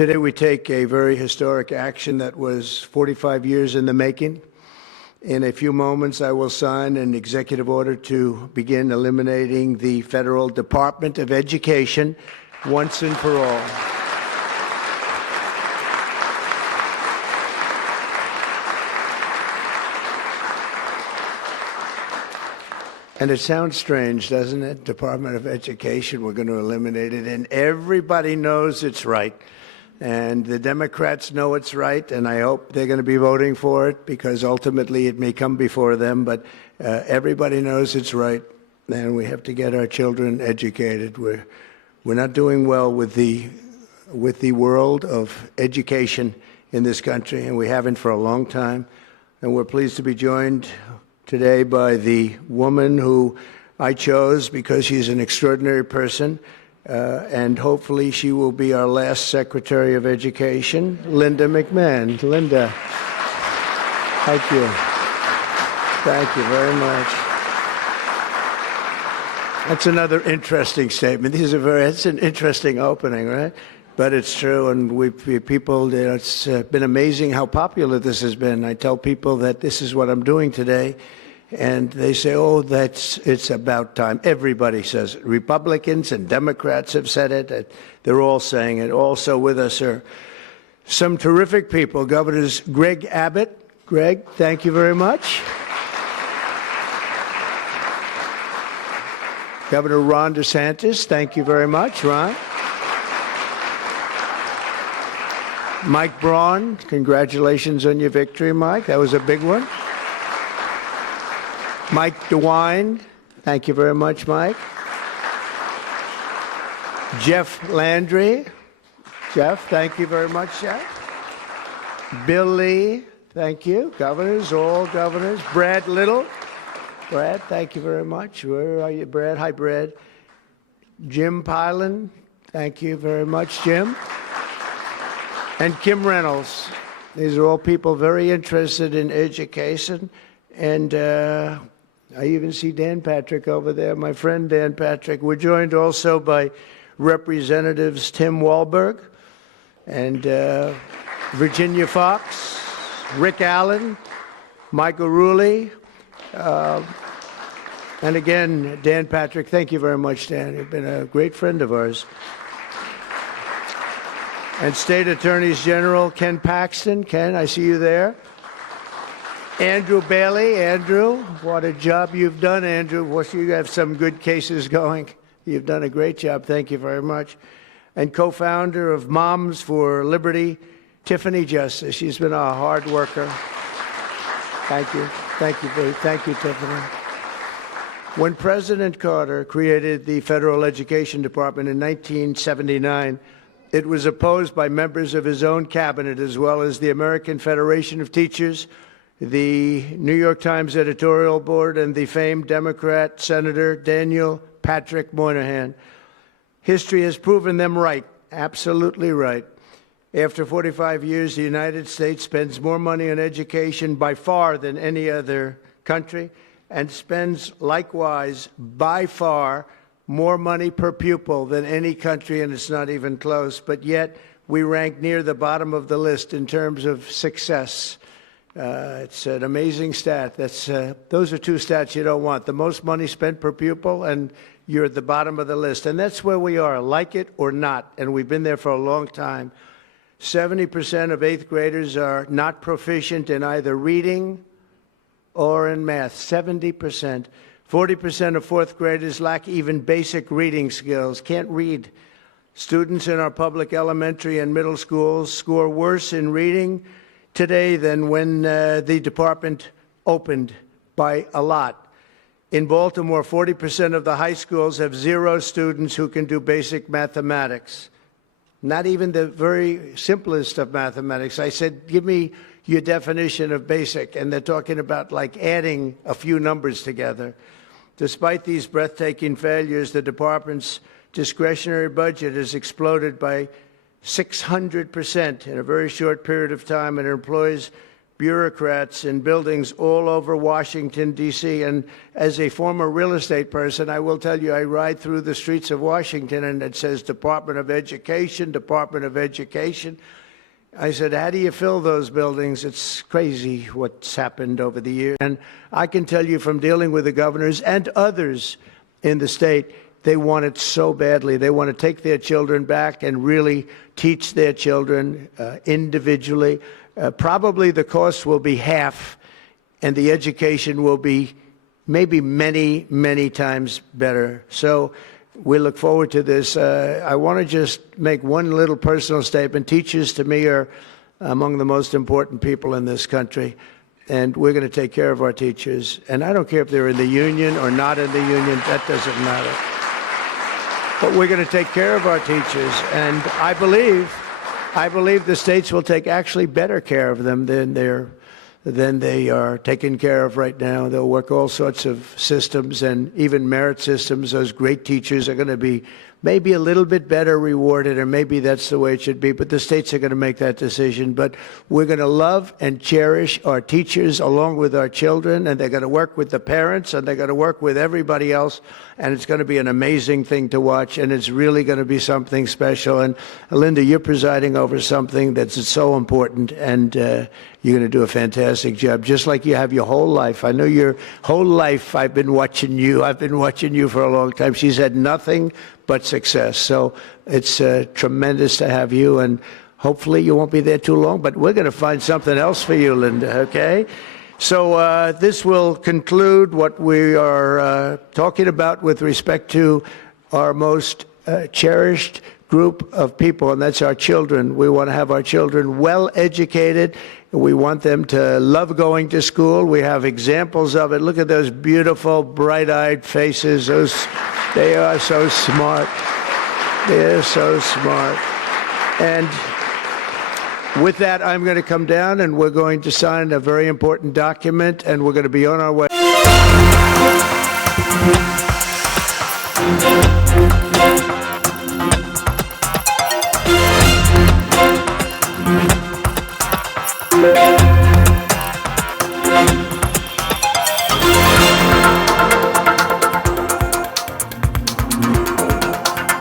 Today we take a very historic action that was 45 years in the making. In a few moments, I will sign an executive order to begin eliminating the Federal Department of Education once and for all. And it sounds strange, doesn't it? Department of Education, we're going to eliminate it. And everybody knows it's right. And the Democrats know it's right, and I hope they're going to be voting for it because ultimately it may come before them. But everybody knows it's right, and we have to get our children educated. We're not doing well with the world of education in this country, and we haven't for a long time. And we're pleased to be joined today by the woman who I chose because she's an extraordinary person. And hopefully she will be our last Secretary of Education, Linda McMahon. Linda, thank you. Thank you very much. That's another interesting statement. It's an interesting opening, right? But it's true, and it's been amazing how popular this has been. I tell people that this is what I'm doing today. And they say, oh, it's about time. Everybody says it. Republicans and Democrats have said it. They're all saying it. Also with us are some terrific people. Governors Greg Abbott. Greg, thank you very much. Governor Ron DeSantis, thank you very much, Ron. Mike Braun, congratulations on your victory, Mike. That was a big one. Mike DeWine, thank you very much, Mike. Jeff Landry. Jeff, thank you very much, Jeff. Bill Lee, thank you. Governors, all governors. Brad Little. Brad, thank you very much. Where are you, Brad? Hi, Brad. Jim Pilan, thank you very much, Jim. And Kim Reynolds. These are all people very interested in education. And I even see Dan Patrick over there, my friend Dan Patrick. We're joined also by Representatives Tim Walberg and Virginia Fox, Rick Allen, Michael Rulli, and again, Dan Patrick. Thank you very much, Dan. You've been a great friend of ours. And State Attorneys General Ken Paxton. Ken, I see you there. Andrew Bailey. Andrew, what a job you've done, Andrew. You have some good cases going. You've done a great job. Thank you very much. And co-founder of Moms for Liberty, Tiffany Justice. She's been a hard worker. Thank you. Thank you, Tiffany. When President Carter created the Federal Education Department in 1979, it was opposed by members of his own cabinet as well as the American Federation of Teachers, the New York Times editorial board, and the famed Democrat Senator Daniel Patrick Moynihan. History has proven them right, absolutely right. After 45 years, the United States spends more money on education by far than any other country, and spends likewise by far more money per pupil than any country, and it's not even close. But yet, we rank near the bottom of the list in terms of success. It's an amazing stat. Those are two stats you don't want. The most money spent per pupil, and you're at the bottom of the list. And that's where we are, like it or not. And we've been there for a long time. 70% of 8th graders are not proficient in either reading or in math. 70%. 40% of 4th graders lack even basic reading skills, can't read. Students in our public elementary and middle schools score worse in reading today than when the department opened by a lot. In Baltimore, 40% of the high schools have 0 students who can do basic mathematics. Not even the very simplest of mathematics. I said, give me your definition of basic, and they're talking about like adding a few numbers together. Despite these breathtaking failures, the department's discretionary budget has exploded by 600% in a very short period of time, and it employs bureaucrats in buildings all over Washington, D.C. And as a former real estate person, I will tell you, I ride through the streets of Washington and it says Department of Education, Department of Education. I said, how do you fill those buildings? It's crazy what's happened over the years. And I can tell you from dealing with the governors and others in the state, they want it so badly. They want to take their children back and really teach their children individually. Probably the cost will be half, and the education will be maybe many, many times better. So we look forward to this. I want to just make one little personal statement. Teachers, to me, are among the most important people in this country, and we're going to take care of our teachers. And I don't care if they're in the union or not in the union. That doesn't matter. But we're going to take care of our teachers, and I believe the states will take actually better care of them than they are taken care of right now. They'll work all sorts of systems and even merit systems. Those great teachers are going to be maybe a little bit better rewarded, or maybe that's the way it should be, but the states are going to make that decision. But we're going to love and cherish our teachers along with our children, and they're going to work with the parents, and they're going to work with everybody else, and it's going to be an amazing thing to watch, and it's really going to be something special. And Linda, you're presiding over something that's so important, and you're going to do a fantastic job, just like you have your whole life. I know your whole life I've been watching you. I've been watching you for a long time. She's had nothing but success. So it's tremendous to have you, and hopefully you won't be there too long, but we're going to find something else for you, Linda, okay? So this will conclude what we are talking about with respect to our most cherished group of people, and that's our children. We want to have our children well educated. We want them to love going to school. We have examples of it. Look at those beautiful, bright-eyed faces. They are so smart. They're so smart. And with that, I'm going to come down, and we're going to sign a very important document, and we're going to be on our way.